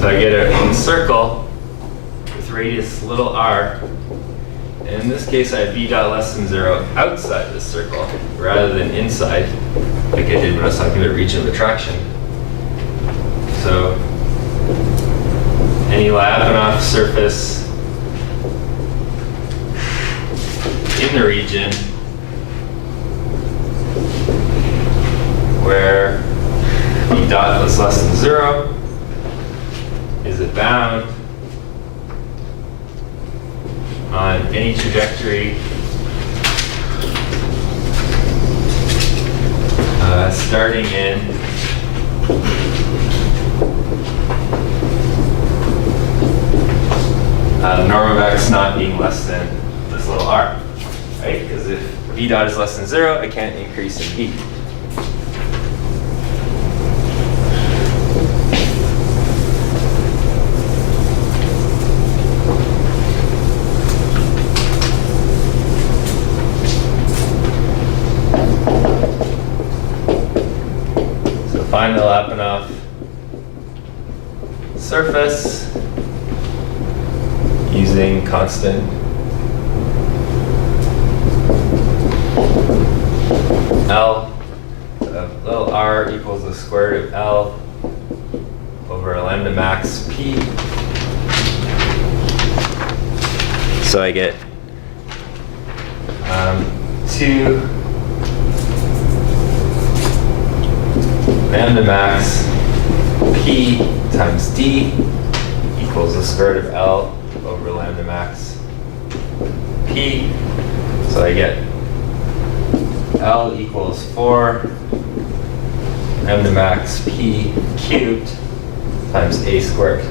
So I get a circle with radius little r. And in this case, I have v dot less than 0 outside this circle rather than inside, like I did when I was talking about region of attraction. So any Lyapunov surface in the region where v dot is less than 0 is a bound on any trajectory starting in norm of x not being less than this little r, right? Because if v dot is less than 0, I can't increase in v. Find the Lyapunov surface using constant L of little r equals the square root of L over lambda max P. So I get 2 lambda max P times D equals the square root of L over lambda max P. So I get L equals 4 lambda max P cubed times A squared.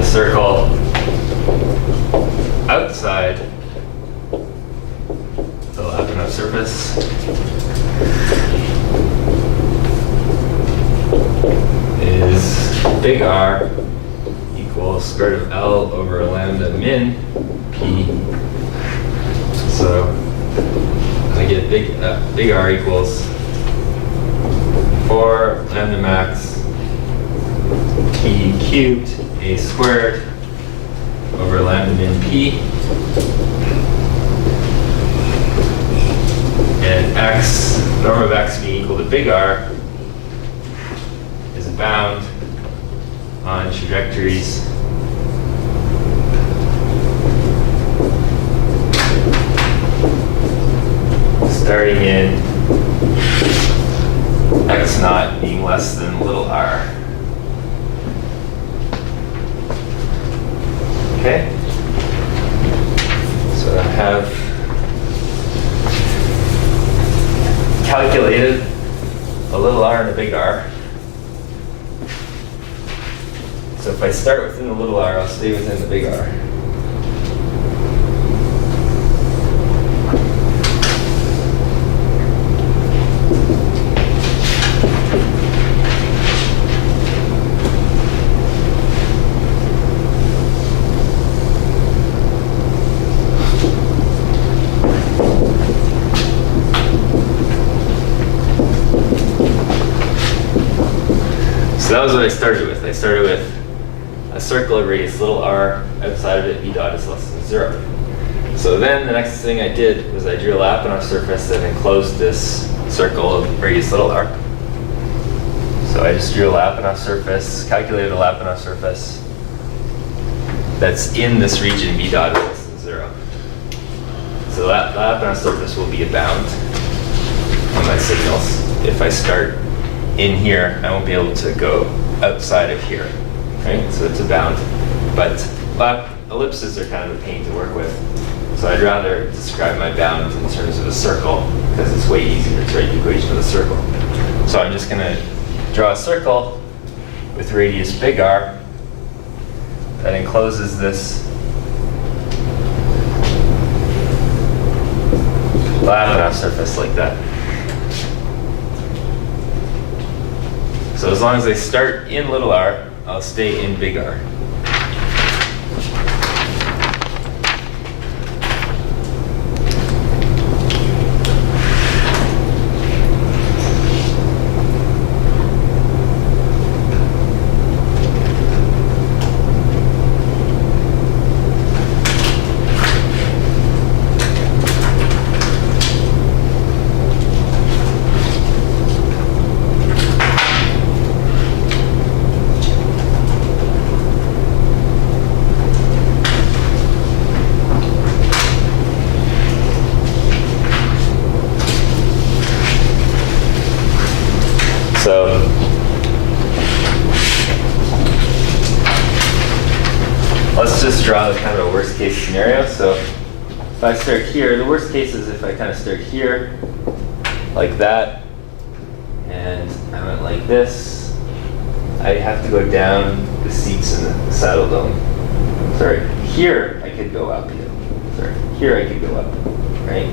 Circle outside the Lyapunov surface is big R equals square root of L over lambda min P. So I get big R equals 4 lambda max P cubed A squared over lambda min P, and x, norm of x being equal to big R, is a bound on trajectories starting in x naught being less than little r. Okay, so I have calculated a little r and a big R. So if I start within the little r, I'll stay within the big R. So that was what I started with. I started with a circle of radius little r, outside of it v dot is less than 0. So then the next thing I did was I drew a Lyapunov surface that enclosed this circle of radius little r. So I just drew a Lyapunov surface, calculated a Lyapunov surface that's in this region v dot is less than 0. So that Lyapunov surface will be a bound on my signals. If I start in here, I won't be able to go outside of here, right? So it's a bound. But ellipses are kind of a pain to work with. So I'd rather describe my bound in terms of a circle because it's way easier to write the equation of a circle. So I'm just going to draw a circle with radius big R that encloses this Lyapunov surface like that. So as long as I start in little r, I'll stay in big R. So let's just draw kind of a worst case scenario. So if I start here, the worst case is if I kind of start here, like that, and I went like this, I have to go down the seats in the saddle dome. Sorry, here I could go up here. Sorry, here I could go up, right?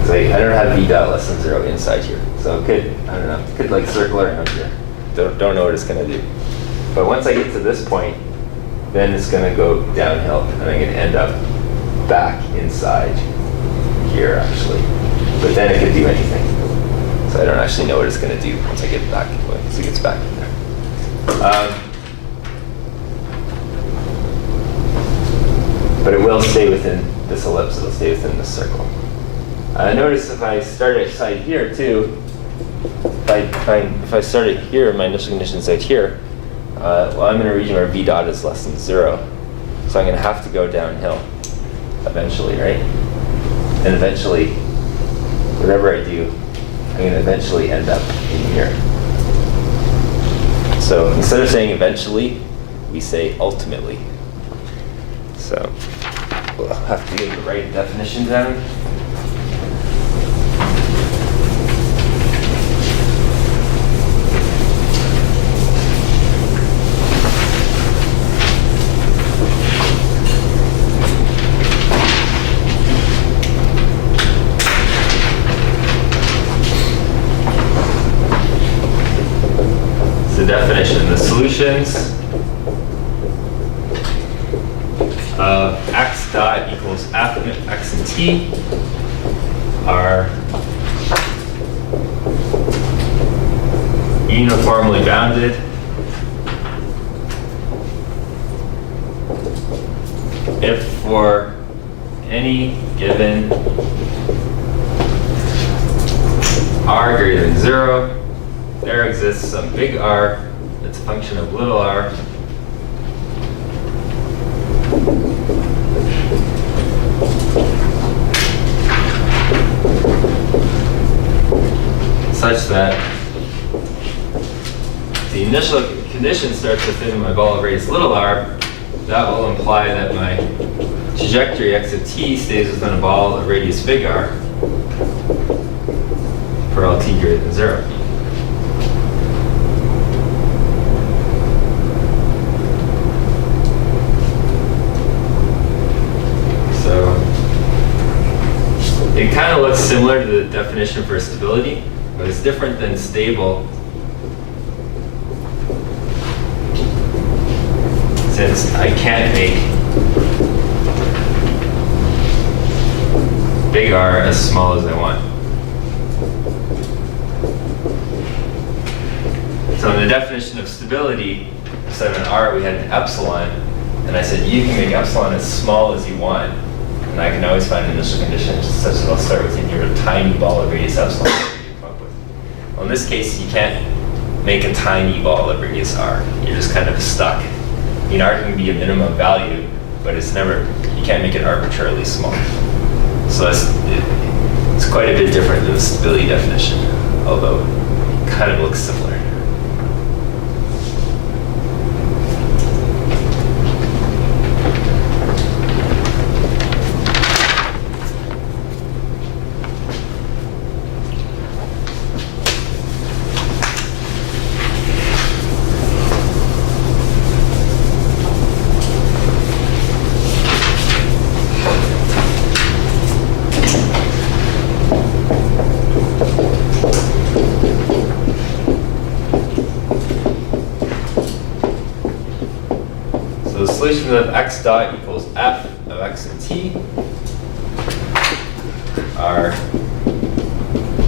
Because I don't have v dot less than 0 inside here. So it could, I don't know, it could like circle around here. Don't know what it's gonna do. But once I get to this point, then it's gonna go downhill and I'm gonna end up back inside here actually. But then it could do anything. So I don't actually know what it's gonna do once I get back, once it gets back in there. But it will stay within this ellipse, it'll stay within this circle. Notice if I start outside here too, if I started here, my initial condition is out here, well, I'm in a region where v dot is less than 0. So I'm going to have to go downhill eventually, right? And eventually, whatever I do, I'm going to eventually end up in here. So instead of saying eventually, we say ultimately. So we'll have to get the right definition down. Definition: the solutions of x dot equals f of x and t are uniformly bounded if for any given r greater than 0 there exists some big R that's a function of little r such that the initial condition starts within my ball of radius little r. That will imply that my trajectory x of t stays within a ball of radius big R for all t greater than 0. It kind of looks similar to the definition for stability, but it's different than stable, since I can't make big R as small as I want. So in the definition of stability, instead of an R, we had an epsilon, and I said you can make epsilon as small as you want. And I can always find an initial condition such that I'll start within your tiny ball of radius epsilon that you come up with. Well, in this case, you can't make a tiny ball of radius r. You're just kind of stuck. I mean, r can be a minimum value, but it's never, you can't make it arbitrarily small. So it's quite a bit different than the stability definition, although it kind of looks similar. solutions of x dot equals f of x and t are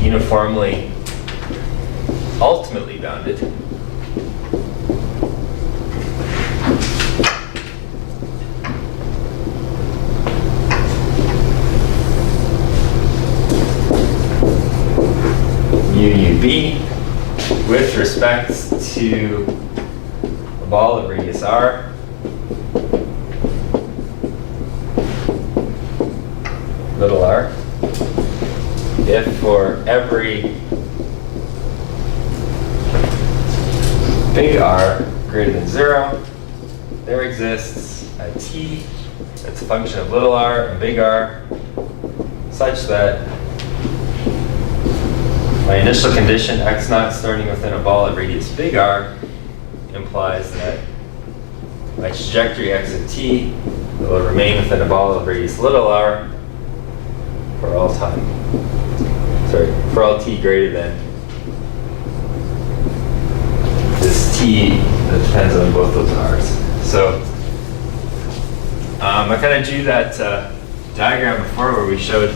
uniformly ultimately bounded. UUB with respect to a ball of radius r little r if for every big R greater than 0 there exists a t that's a function of little r and big R such that my initial condition x naught starting within a ball at radius big R implies that my trajectory x of t will remain within a ball of radius little r for all time. Sorry, for all t greater than this t that depends on both those r's. So I kind of drew that diagram before where we showed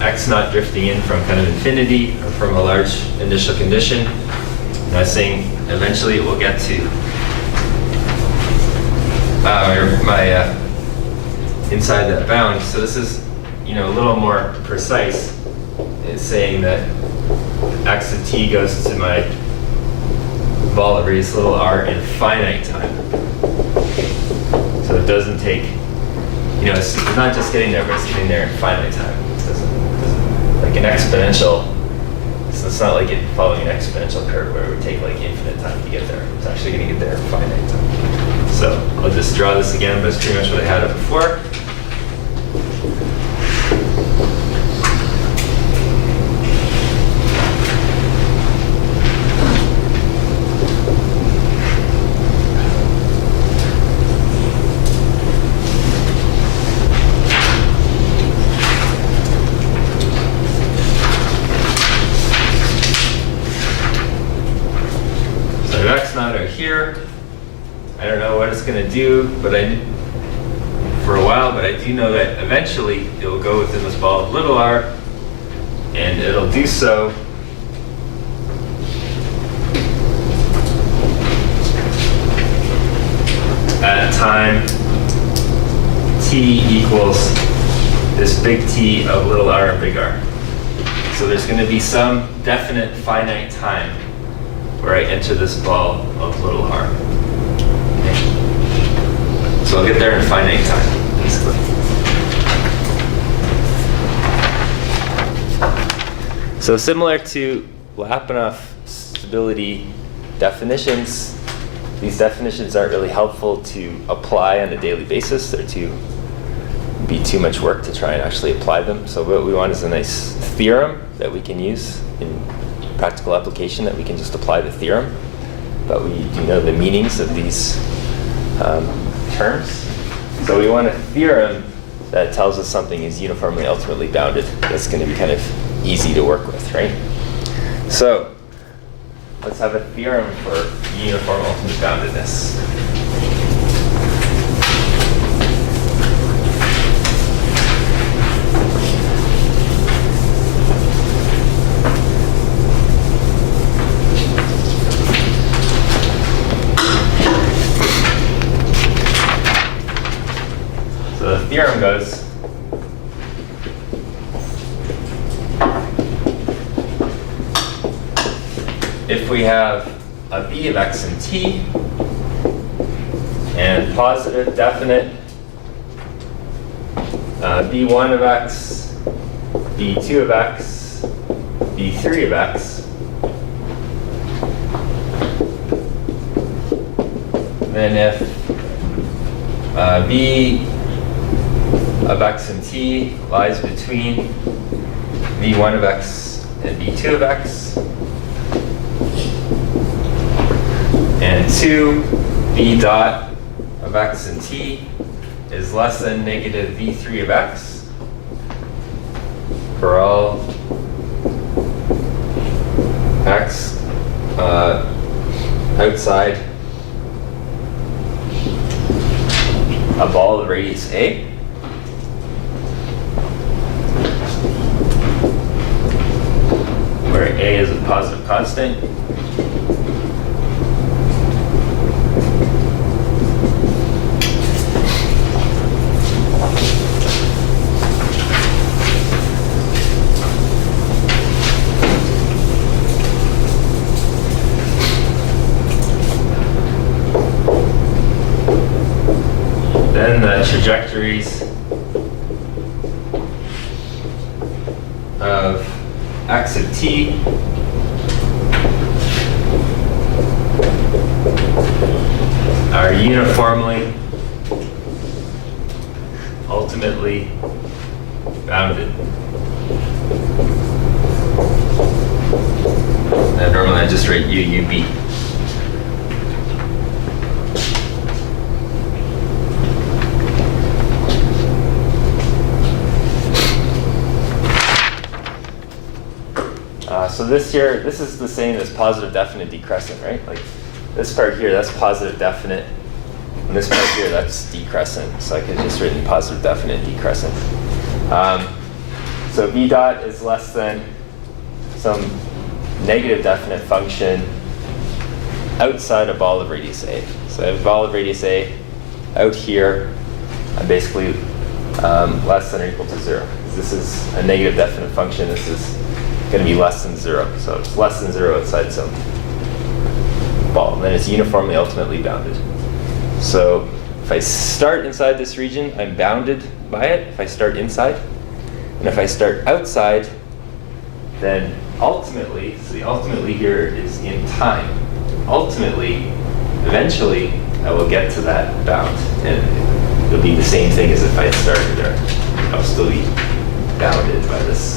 x naught drifting in from kind of infinity or from a large initial condition. And I was saying eventually it will get to my inside that bound. So this is a little more precise. It's saying that x of t goes to my ball of radius little r in finite time. So it doesn't take, it's not just getting there, but it's getting there in finite time. It doesn't like an exponential. So it's not like following an exponential curve where it would take like infinite time to get there. It's actually going to get there in finite time. So I'll just draw this again, but it's pretty much what I had up before. Here, I don't know what it's going to do, but for a while, but I do know that eventually it will go within this ball of little r, and it'll do so at time t equals this big T of little r and big R. So there's going to be some definite finite time where I enter this ball of little r. Okay. So I'll get there in finite time, basically. So similar to Lyapunov stability definitions, these definitions aren't really helpful to apply on a daily basis. They're be too much work to try and actually apply them. So what we want is a nice theorem that we can use in practical application, that we can just apply the theorem, but we do know the meanings of these terms. So we want a theorem that tells us something is uniformly ultimately bounded. That's going to be kind of easy to work with, right? So let's have a theorem for uniform ultimate boundedness. The theorem goes, if we have a b of x and t and positive definite b1 of x, b2 of x, b3 of x, then if b of x and t lies between v1 of x and v2 of x, and 2 v dot of x and t is less than negative v3 of x for all x outside a ball of radius A. Where A is a positive constant. Then the trajectories of x of t are uniformly, ultimately bounded. And normally I just write UUB. So this here, this is the same as positive definite decrescent, right? Like this part here, that's positive definite. And this part here, that's decrescent. So I could have just written positive definite decrescent. So v dot is less than some negative definite function outside a ball of radius A. So I have a ball of radius A out here. I'm basically less than or equal to 0. This is a negative definite function. This is going to be less than 0. So it's less than 0 outside some ball. And then it's uniformly ultimately bounded. So if I start inside this region, I'm bounded by it if I start inside. And if I start outside, then ultimately, so the ultimately here is in time. Ultimately, eventually, I will get to that bound. And it'll be the same thing as if I had started there. I'll still be bounded by this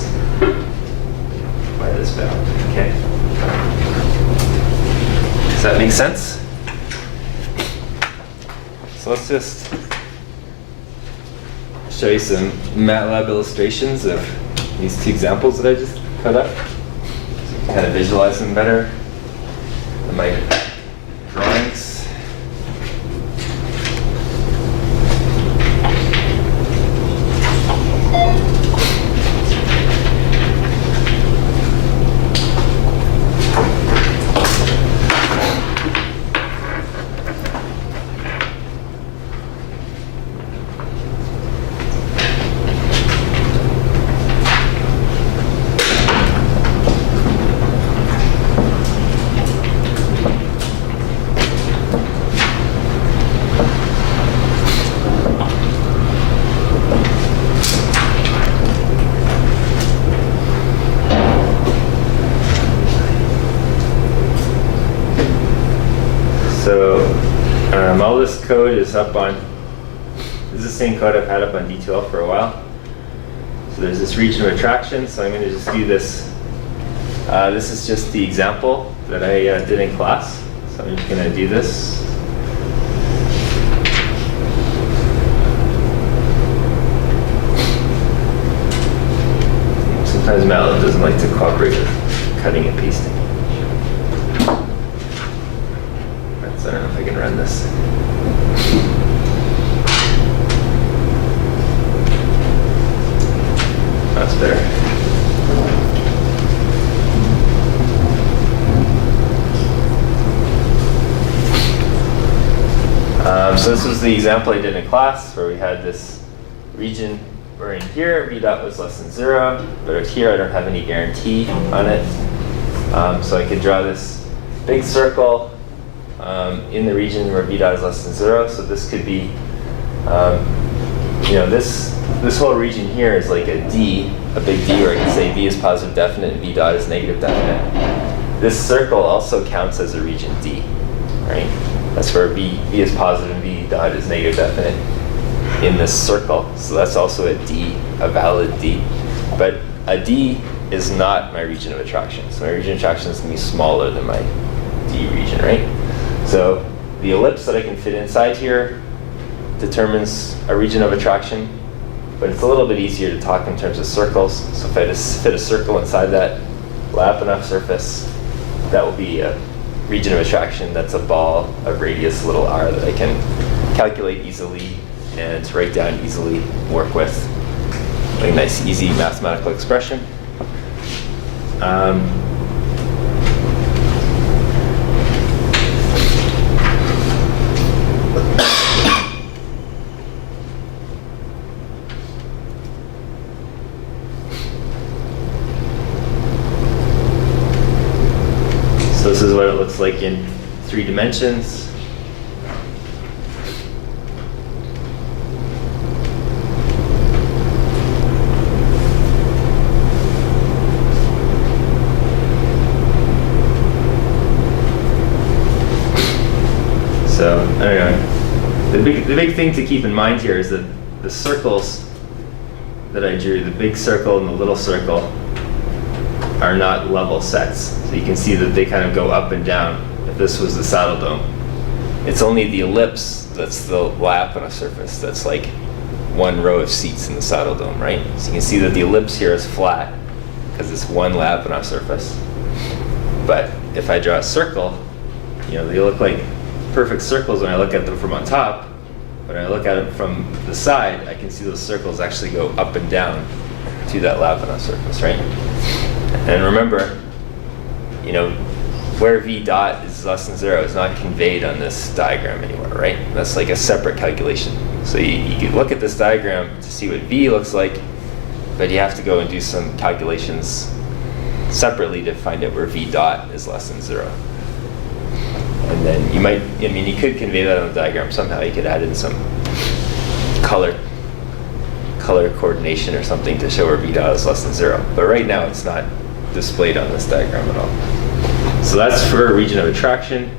bound, okay? Does that make sense? So let's just show you some MATLAB illustrations of these two examples that I just put up. So you can kind of visualize them better in my drawings. All this code is up on, this is the same code I've had up on D2L for a while. So there's this region of attraction, so I'm going to just do this. This is just the example that I did in class. So I'm just going to do this. Sometimes MATLAB doesn't like to cooperate with cutting and pasting. So I don't know if I can run this. That's better. So this was the example I did in class where we had this region where in here v dot was less than 0, but out here I don't have any guarantee on it. So I could draw this big circle in the region where v dot is less than 0. So this could be, this whole region here is like a D, a big D, where I can say v is positive definite and v dot is negative definite. This circle also counts as a region D, right? That's where v is positive and v dot is negative definite in this circle. So that's also a D, a valid D. But a D is not my region of attraction. So my region of attraction is going to be smaller than my D region, right? So the ellipse that I can fit inside here determines a region of attraction, but it's a little bit easier to talk in terms of circles. So if I just fit a circle inside that Lyapunov surface, that will be a region of attraction that's a ball of radius little r that I can calculate easily and write down easily, work with. Like a nice, easy mathematical expression. So this is what it looks like in 3 dimensions. So, I don't know. The big thing to keep in mind here is that the circles that I drew, the big circle and the little circle, are not level sets. So you can see that they kind of go up and down if this was the saddle dome. It's only the ellipse that's the lap on a surface that's like one row of seats in the saddle dome, right? So you can see that the ellipse here is flat because it's one lap on our surface. But if I draw a circle, you know, they look like perfect circles when I look at them from on top. When I look at it from the side, I can see those circles actually go up and down to that lap on a surface, right? And remember, you know, where v dot is less than 0 is not conveyed on this diagram anymore, right? That's like a separate calculation. So you can look at this diagram to see what v looks like, but you have to go and do some calculations separately to find out where v dot is less than 0. And then you might, I mean, you could convey that on the diagram somehow. You could add in some color coordination or something to show where v dot is less than 0. But right now it's not displayed on this diagram at all. So that's for a region of attraction.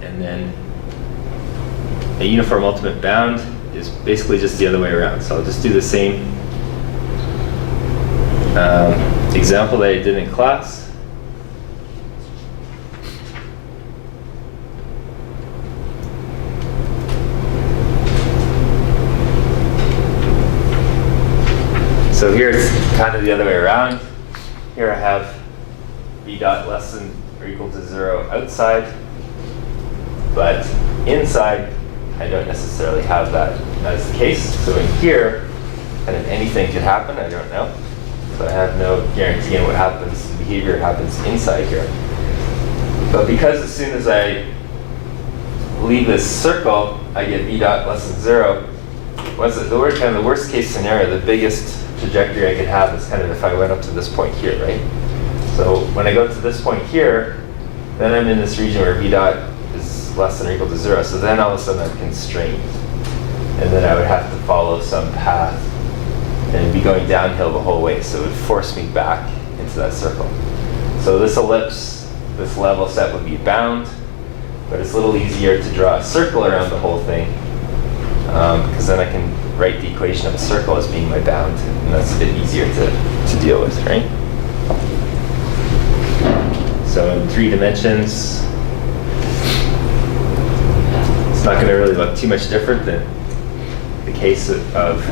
And then a uniform ultimate bound is basically just the other way around. So I'll just do the same example that I did in class. So here it's kind of the other way around. Here I have v dot less than or equal to 0 outside, but inside I don't necessarily have that as the case. So in here, kind of anything could happen, I don't know. So I have no guarantee on what happens, the behavior happens inside here. But because as soon as I leave this circle, I get v dot less than 0, what's the word, kind of the worst case scenario, the biggest trajectory I could have is kind of if I went up to this point here, right? So when I go to this point here, then I'm in this region where v dot is less than or equal to 0. So then all of a sudden I'm constrained. And then I would have to follow some path and be going downhill the whole way. So it would force me back into that circle. So this ellipse, this level set would be bound, but it's a little easier to draw a circle around the whole thing because then I can write the equation of a circle as being my bound, and that's a bit easier to deal with, right? So in 3 dimensions, it's not going to really look too much different than the case of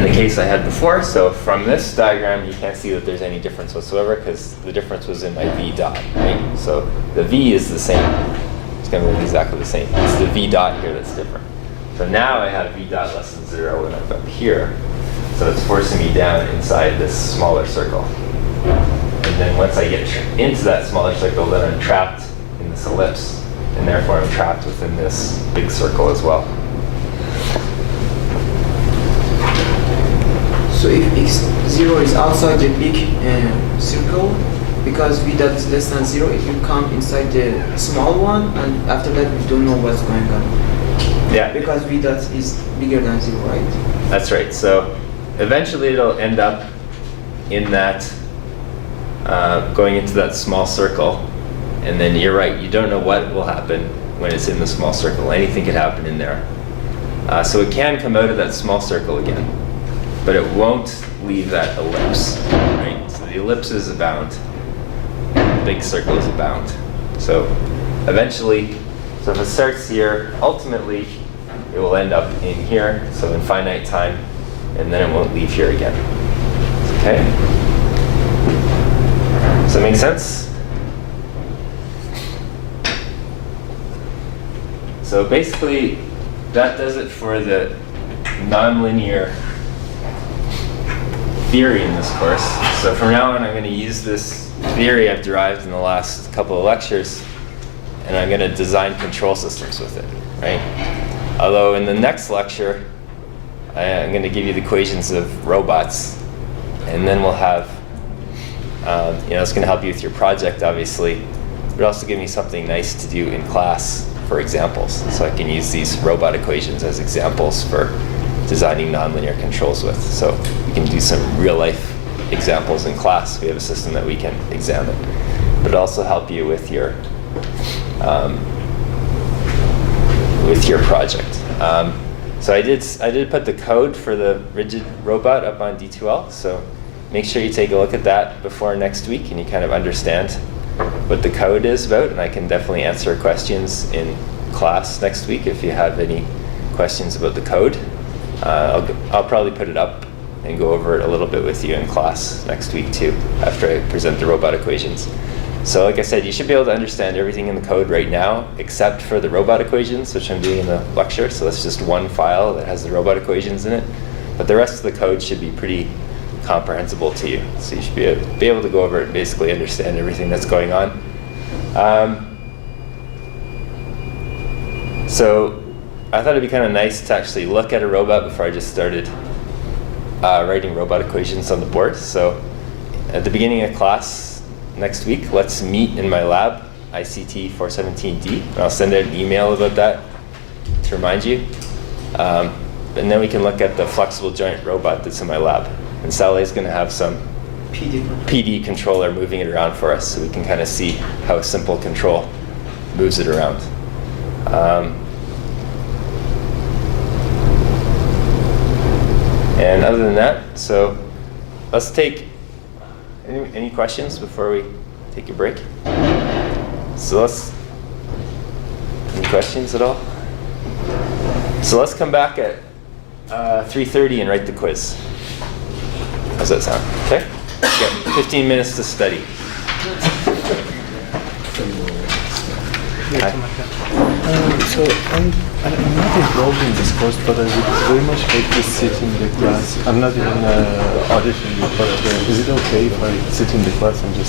in the case I had before. So from this diagram, you can't see that there's any difference whatsoever because the difference was in my v dot, right? So the v is the same. It's going to be exactly the same. It's the v dot here that's different. So now I have v dot less than 0 when I'm up here. So it's forcing me down inside this smaller circle. And then once I get into that smaller circle, then I'm trapped in this ellipse. And therefore I'm trapped within this big circle as well. So if x0 is outside the big circle, because v dot is less than 0, it will come inside the small one, and after that we don't know what's going on. Yeah. Because v dot is bigger than 0, right? That's right. So eventually it'll end up in that, going into that small circle. And then you're right, you don't know what will happen when it's in the small circle. Anything could happen in there. So it can come out of that small circle again, but it won't leave that ellipse, right? So the ellipse is a bound, the big circle is a bound. So eventually, so if it starts here, ultimately it will end up in here, so in finite time, and then it won't leave here again. Okay? Does that make sense? So basically, that does it for the nonlinear theory in this course. So from now on, I'm going to use this theory I've derived in the last couple of lectures, and I'm going to design control systems with it, right? Although in the next lecture, I'm going to give you the equations of robots, and then we'll have, it's going to help you with your project, obviously, but also give me something nice to do in class for examples. So I can use these robot equations as examples for designing nonlinear controls with. So we can do some real life examples in class. We have a system that we can examine, but also help you with your project. So I did put the code for the rigid robot up on D2L. So make sure you take a look at that before next week, and you kind of understand what the code is about. And I can definitely answer questions in class next week if you have any questions about the code. I'll probably put it up and go over it a little bit with you in class next week too, after I present the robot equations. So like I said, you should be able to understand everything in the code right now, except for the robot equations, which I'm doing in the lecture. So that's just one file that has the robot equations in it. But the rest of the code should be pretty comprehensible to you. So you should be able to go over it and basically understand everything that's going on. So I thought it'd be kind of nice to actually look at a robot before I just started writing robot equations on the board. So at the beginning of class next week, let's meet in my lab, ICT 417D, and I'll send out an email about that to remind you. And then we can look at the flexible joint robot that's in my lab. And Saleh's going to have some PD controller moving it around for us, so we can kind of see how a simple control moves it around. And other than that, so let's take any questions before we take a break. So any questions at all? So let's come back at 3:30 and write the quiz. How's that sound? Okay? Got 15 minutes to study. Hi. So I'm not involved in this course, but I would very much like to sit in the class. I'm not even auditioning, but is it okay if I sit in the class and just